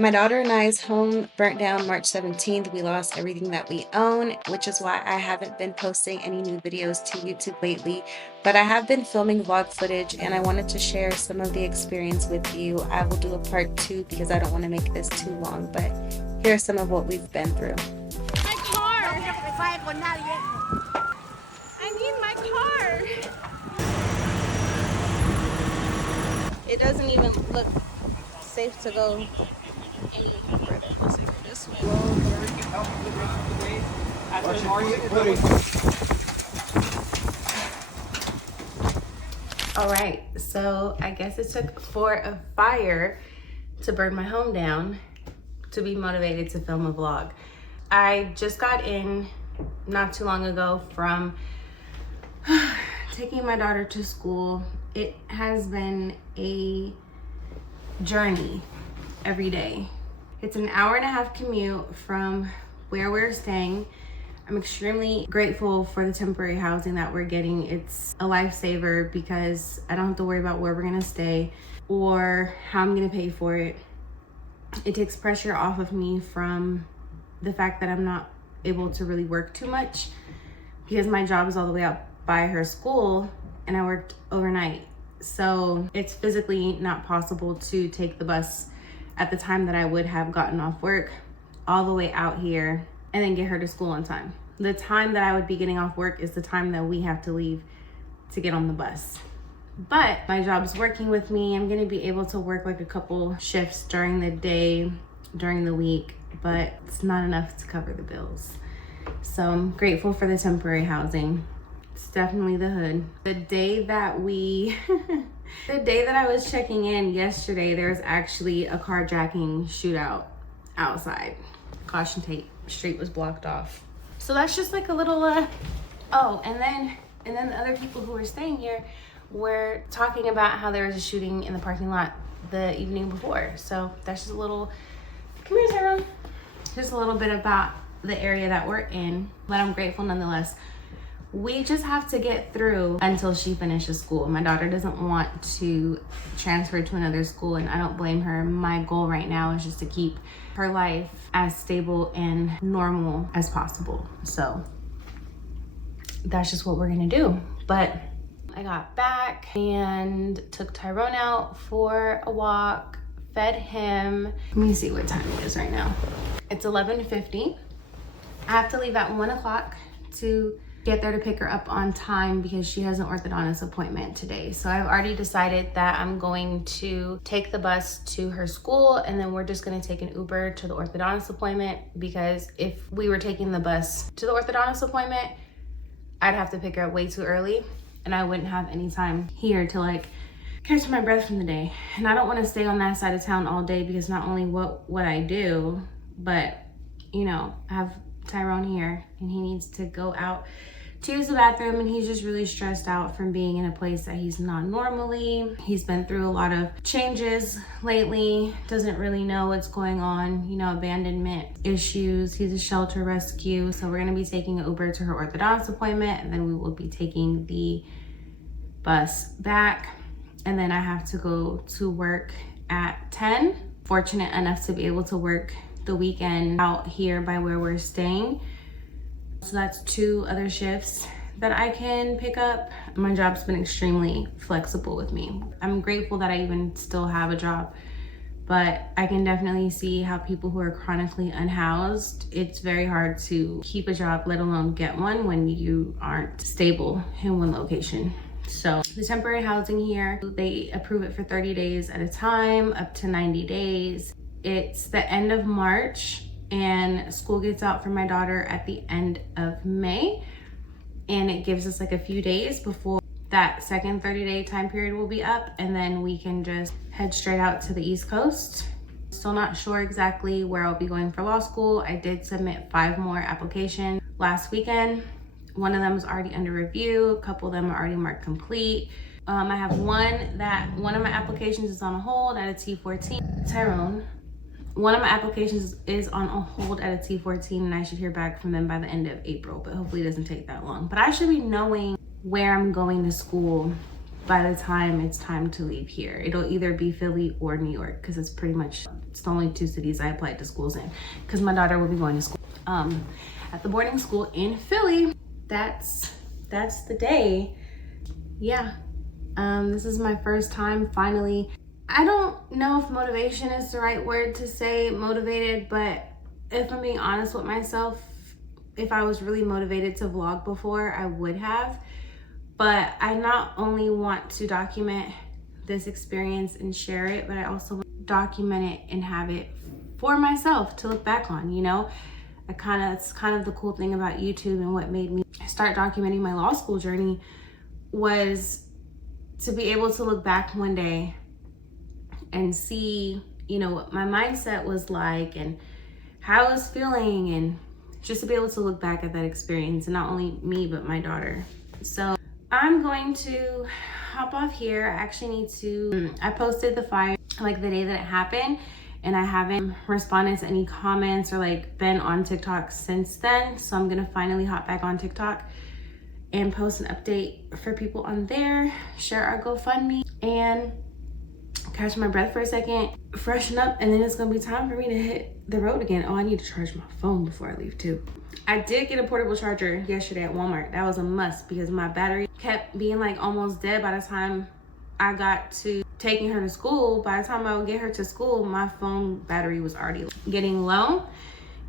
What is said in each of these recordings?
My daughter and I's home burnt down March 17th. We lost everything that we own, which is why I haven't been posting any new videos to YouTube lately. But I have been filming vlog footage and I wanted to share some of the experience with you. I will do a part 2 because I don't want to make this too long, but here's some of what we've been through. My car! I need my car! It doesn't even look safe to go any further. Let's go this way. All right, so I guess it took for a fire to burn my home down to be motivated to film a vlog. I just got in not too long ago from taking my daughter to school. It has been a journey every day. It's an hour-and-a-half commute from where we're staying. I'm extremely grateful for the temporary housing that we're getting. It's a lifesaver because I don't have to worry about where we're gonna stay or how I'm gonna pay for it. It takes pressure off of me from the fact that I'm not able to really work too much because my job is all the way out by her school and I worked overnight. So it's physically not possible to take the bus at the time that I would have gotten off work all the way out here and then get her to school on time. The time that I would be getting off work is the time that we have to leave to get on the bus. But my job's working with me. I'm gonna be able to work like a couple shifts during the day, during the week, but it's not enough to cover the bills. So I'm grateful for the temporary housing. It's definitely the hood. The day that I was checking in yesterday, there was actually a carjacking shootout outside. Caution tape, street was blocked off. So that's just like a little, oh, and then the other people who were staying here were talking about how there was a shooting in the parking lot the evening before. So that's just a little, come here, Tyrone. Just a little bit about the area that we're in, but I'm grateful nonetheless. We just have to get through until she finishes school. My daughter doesn't want to transfer to another school and I don't blame her. My goal right now is just to keep her life as stable and normal as possible. So that's just what we're gonna do. But I got back and took Tyrone out for a walk, fed him. Let me see what time it is right now. It's 11:50. I have to leave at 1 o'clock to get there to pick her up on time because she has an orthodontist appointment today. So I've already decided that I'm going to take the bus to her school and then we're just gonna take an Uber to the orthodontist appointment because if we were taking the bus to the orthodontist appointment, I'd have to pick her up way too early and I wouldn't have any time here to like catch my breath from the day. And I don't wanna stay on that side of town all day because not only what I do, but you know, I have Tyrone here and he needs to go out to use the bathroom and he's just really stressed out from being in a place that he's not normally. He's been through a lot of changes lately, doesn't really know what's going on, you know, abandonment issues. He's a shelter rescue. So we're gonna be taking an Uber to her orthodontist appointment and then we will be taking the bus back. And then I have to go to work at 10. Fortunate enough to be able to work the weekend out here by where we're staying. So that's 2 other shifts that I can pick up. My job's been extremely flexible with me. I'm grateful that I even still have a job, but I can definitely see how people who are chronically unhoused, it's very hard to keep a job, let alone get one when you aren't stable in one location. So the temporary housing here, they approve it for 30 days at a time, up to 90 days. It's the end of March and school gets out for my daughter at the end of May. And it gives us like a few days before that second 30-day time period will be up and then we can just head straight out to the East Coast. Still not sure exactly where I'll be going for law school. I did submit 5 more applications last weekend. One of them is already under review. A couple of them are already marked complete. I have one of my applications is on a hold at a T14. Tyrone. One of my applications is on a hold at a T14 and I should hear back from them by the end of April, but hopefully it doesn't take that long. But I should be knowing where I'm going to school by the time it's time to leave here. It'll either be Philly or New York, because it's pretty much, it's the only 2 cities I applied to schools in, because my daughter will be going to school at the boarding school in Philly. That's the day. Yeah, this is my first time finally. I don't know if motivation is the right word to say, motivated, but if I'm being honest with myself, if I was really motivated to vlog before, I would have. But I not only want to document this experience and share it, but I also want to document it and have it for myself to look back on, you know? It's kind of the cool thing about YouTube, and what made me start documenting my law school journey was to be able to look back one day and see, you know, what my mindset was like and how I was feeling, and just to be able to look back at that experience, and not only me, but my daughter. So I'm going to hop off here. I actually need to, I posted the fire like the day that it happened, and I haven't responded to any comments or like been on TikTok since then. So I'm gonna finally hop back on TikTok and post an update for people on there, share our GoFundMe, and catch my breath for a second, freshen up, and then it's gonna be time for me to hit the road again. Oh, I need to charge my phone before I leave too. I did get a portable charger yesterday at Walmart. That was a must, because my battery kept being like almost dead by the time I got to taking her to school. By the time I would get her to school, my phone battery was already getting low.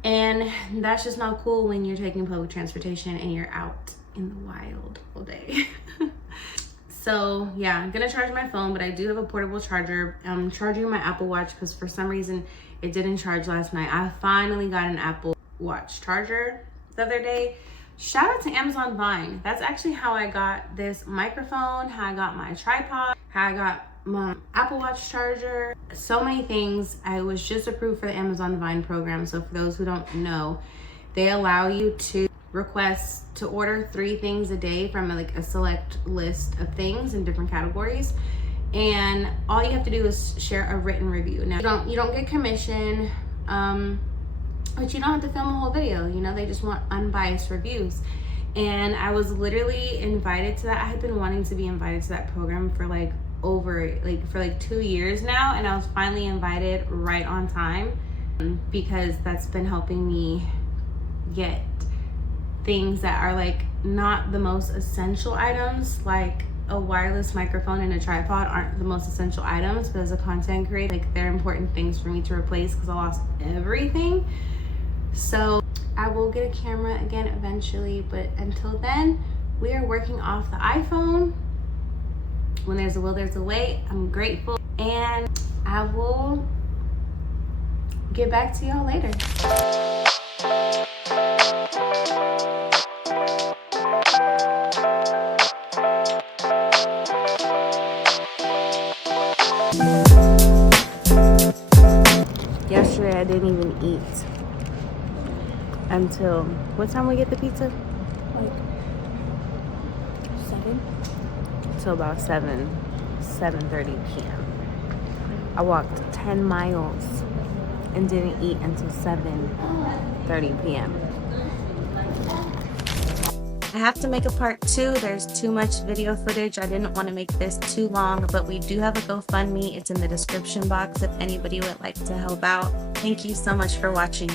And that's just not cool when you're taking public transportation and you're out in the wild all day. So yeah, I'm gonna charge my phone, but I do have a portable charger. I'm charging my Apple Watch because for some reason it didn't charge last night. I finally got an Apple Watch charger the other day. Shout out to Amazon Vine. That's actually how I got this microphone, how I got my tripod, how I got my Apple Watch charger. So many things. I was just approved for the Amazon Vine program. So for those who don't know, they allow you to request to order 3 things a day from like a select list of things in different categories, and all you have to do is share a written review. Now you don't get commission, but you don't have to film a whole video, you know, they just want unbiased reviews. And I was literally invited to that. I had been wanting to be invited to that program for like over 2 years now, and I was finally invited right on time, because that's been helping me get things that are like not the most essential items, like a wireless microphone and a tripod aren't the most essential items, but as a content creator, like they're important things for me to replace because I lost everything. So I will get a camera again eventually, but until then, we are working off the iPhone. When there's a will, there's a way. I'm grateful, and I will get back to y'all later. Yesterday I didn't even eat until, what time we get the pizza? Like 7? Till about 7:30 p.m. I walked 10 miles and didn't eat until 7:30 p.m. I have to make a part 2. There's too much video footage. I didn't want to make this too long, but we do have a GoFundMe. It's in the description box if anybody would like to help out. Thank you so much for watching.